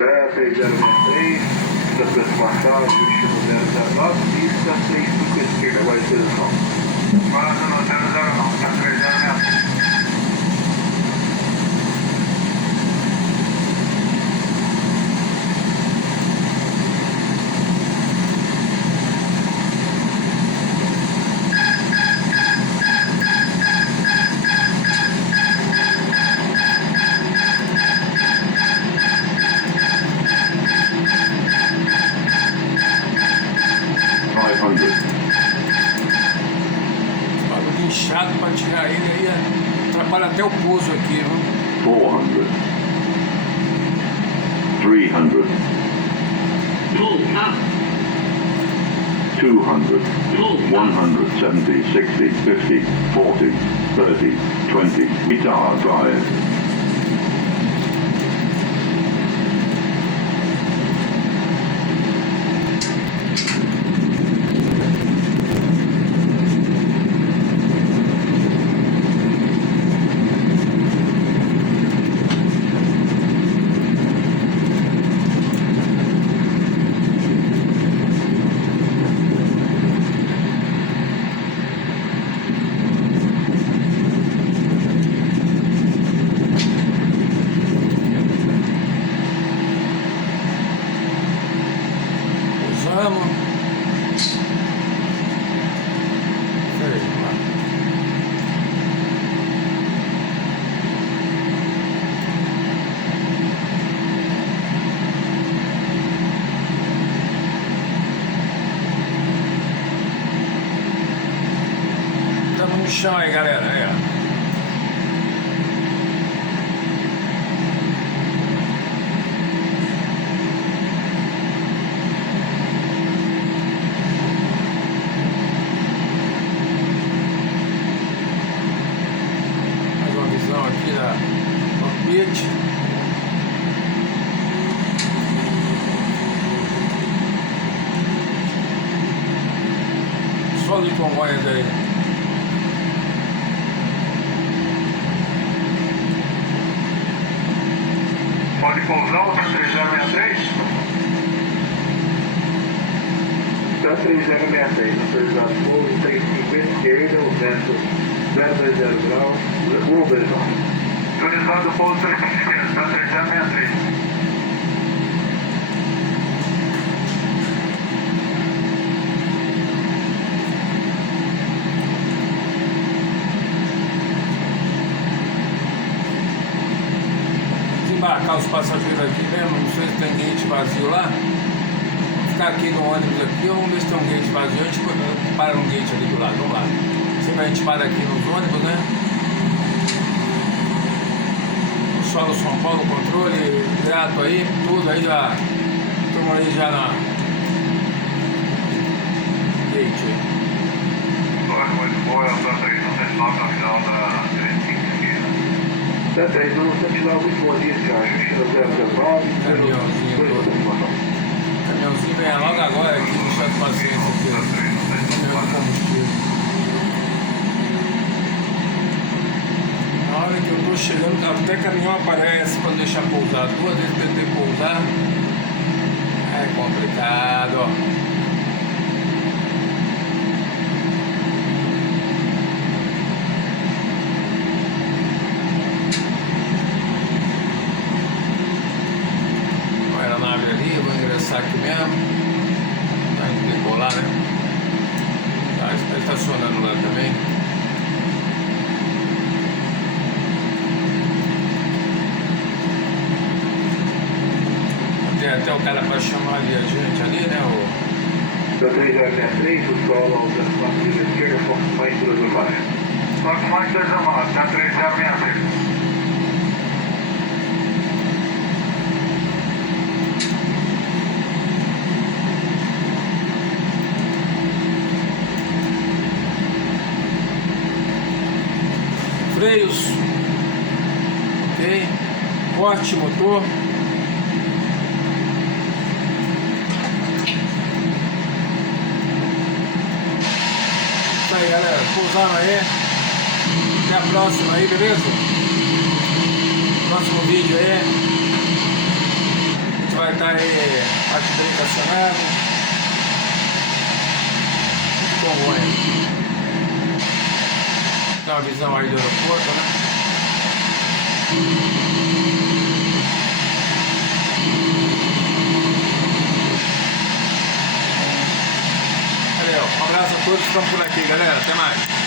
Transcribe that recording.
13063, estação passagem, destino 009, pista 35 esquerda, agora posição. Agora no 009, está 3063. Inchado para tirar ele aí, atrapalha até o pouso aqui, viu? 400, 300, 200, 170, 60, 50, 40, 30, 20, retard drive. Chão aí, galera. Aí, ó. Mais uma visão aqui da cockpit. Só de Congonhas aí. Pode pousar o 3063? 3063, autorizado pouso, 350 esquerda, o vento 020 graus, horizontal. Autorizado pouso 350, 3063. Embarcar os passageiros aqui mesmo, não sei se tem gate vazio lá. Vamos ficar aqui no ônibus aqui, vamos ver se tem um gate vazio. A gente para no gate ali do lado, vamos lá. Sempre a gente para aqui nos ônibus, né? Solo São Paulo, controle, direto aí, tudo aí já. Estamos aí já na gate. Muito boa, eu estou aí no central na final da 35 esquerda. Santa aí, no sentinela muito bom dia, Sérgio. China 019, Caminhãozinho vem logo agora aqui, deixando paciência aqui. Na hora que eu tô chegando, até caminhão aparece para deixar pousar. 2 vezes tentei pousar. É complicado, ó. Ali, eu vou ingressar aqui mesmo. Tá indo decolar, né? Tá estacionando lá também. Tem até o cara para chamar ali a gente ali, né? O 3063, o solo ao transporte da esquerda, foco mais 2 abaixo. Foco mais 2 abaixo, tá 3063. Freios, ok, corte motor, isso aí, galera, pousando aí, até a próxima aí, beleza? Próximo vídeo aí, tá aí, parte direita acionada. Congonhas. Dá uma visão aí do aeroporto, né? Valeu, um abraço a todos que estão por aqui, galera. Até mais.